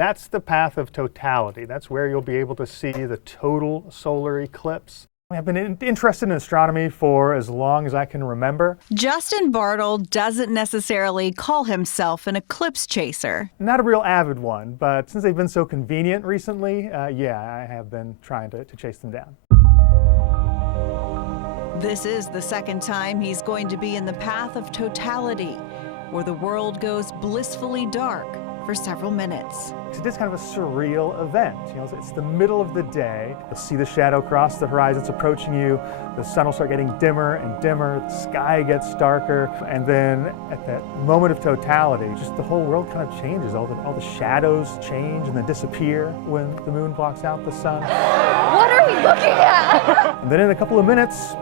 That's the path of totality. That's where you'll be able to see the total solar eclipse. I've been interested in astronomy for as long as I can remember. Justin Bartle doesn't necessarily call himself an eclipse chaser. Not a real avid one, but since they've been so convenient recently, yeah, I have been trying to chase them down. This is the second time he's going to be in the path of totality, where the world goes blissfully dark for several minutes. It is kind of a surreal event. You know, it's the middle of the day. You'll see the shadow cross the horizon. It's approaching you. The sun will start getting dimmer and dimmer. The sky gets darker. And then at that moment of totality, just the whole world kind of changes. All the shadows change and then disappear when the moon blocks out the sun. What are we looking at? And then in a couple of minutes,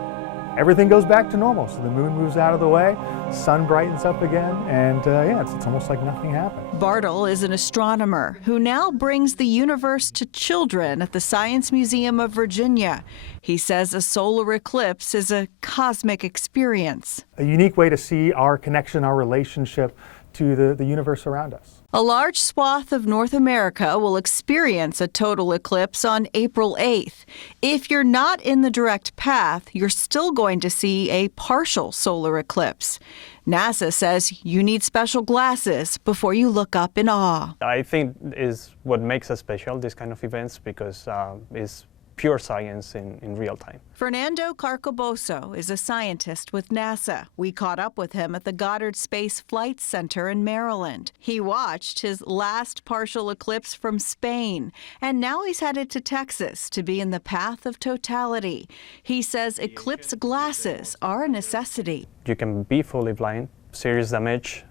everything goes back to normal. So the moon moves out of the way, sun brightens up again, and yeah, it's almost like nothing happened. Bartle is an astronomer who now brings the universe to children at the Science Museum of Virginia. He says a solar eclipse is a cosmic experience. A unique way to see our connection, our relationship to the universe around us. A large swath of North America will experience a total eclipse on April 8th. If you're not in the direct path, you're still going to see a partial solar eclipse. NASA says you need special glasses before you look up in awe. I think is what makes us special, this kind of events, because it's pure science in real time. Fernando Carcoboso is a scientist with NASA. We caught up with him at the Goddard Space Flight Center in Maryland. He watched his last partial eclipse from Spain, and now he's headed to Texas to be in the path of totality. He says eclipse glasses are a necessity. You can be fully blind. Serious damage.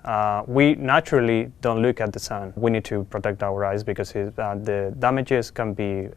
We naturally don't look at the sun. We need to protect our eyes because the damages can be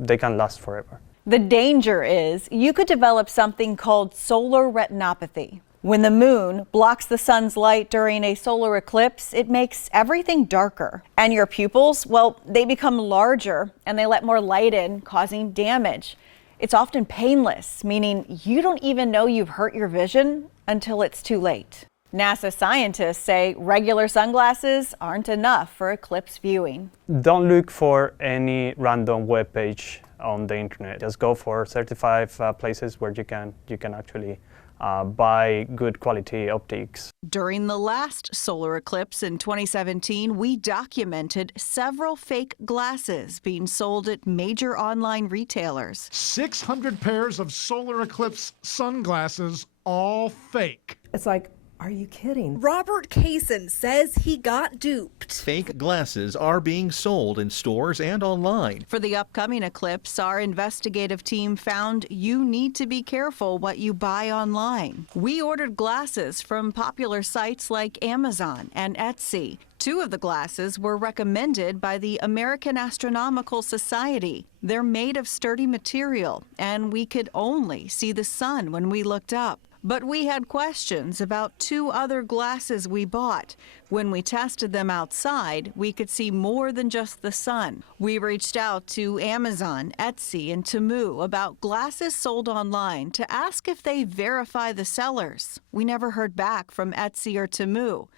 they can last forever. The danger is you could develop something called solar retinopathy. When the moon blocks the sun's light during a solar eclipse, it makes everything darker. And your pupils, well, they become larger and they let more light in, causing damage. It's often painless, meaning you don't even know you've hurt your vision until it's too late. NASA scientists say regular sunglasses aren't enough for eclipse viewing. Don't look for any random web page on the internet. Just go for certified places where you can actually buy good quality optics. During the last solar eclipse in 2017, we documented several fake glasses being sold at major online retailers. 600 pairs of solar eclipse sunglasses, all fake. It's like, are you kidding? Robert Kaysen says he got duped. Fake glasses are being sold in stores and online. For the upcoming eclipse, our investigative team found you need to be careful what you buy online. We ordered glasses from popular sites like Amazon and Etsy. 2 of the glasses were recommended by the American Astronomical Society. They're made of sturdy material, and we could only see the sun when we looked up. But we had questions about 2 other glasses we bought. When we tested them outside, we could see more than just the sun. We reached out to Amazon, Etsy, and Temu about glasses sold online to ask if they verify the sellers. We never heard back from Etsy or Temu.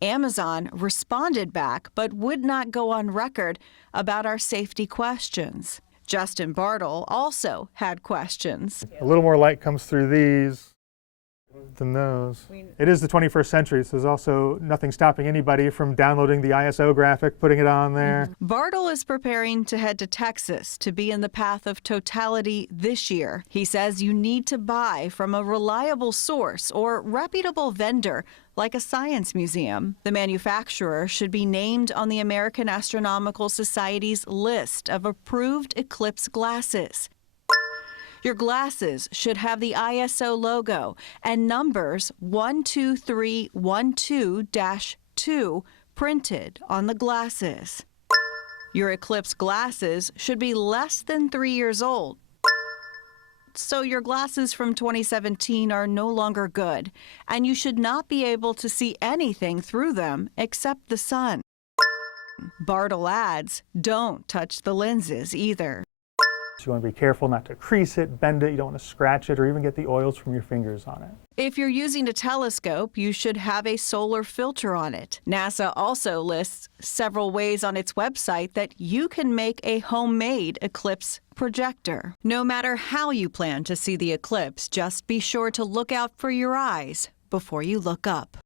Amazon responded back, but would not go on record about our safety questions. Justin Bartle also had questions. A little more light comes through these than those. It is the 21st century, so there's also nothing stopping anybody from downloading the ISO graphic, putting it on there. Bartle is preparing to head to Texas to be in the path of totality this year. He says you need to buy from a reliable source or reputable vendor like a science museum. The manufacturer should be named on the American Astronomical Society's list of approved eclipse glasses. Your glasses should have the ISO logo and numbers 12312-2 printed on the glasses. Your eclipse glasses should be less than 3 years old. So your glasses from 2017 are no longer good, and you should not be able to see anything through them except the sun. Bartle adds, don't touch the lenses either. You want to be careful not to crease it, bend it, you don't want to scratch it, or even get the oils from your fingers on it. If you're using a telescope, you should have a solar filter on it. NASA also lists several ways on its website that you can make a homemade eclipse projector. No matter how you plan to see the eclipse, just be sure to look out for your eyes before you look up.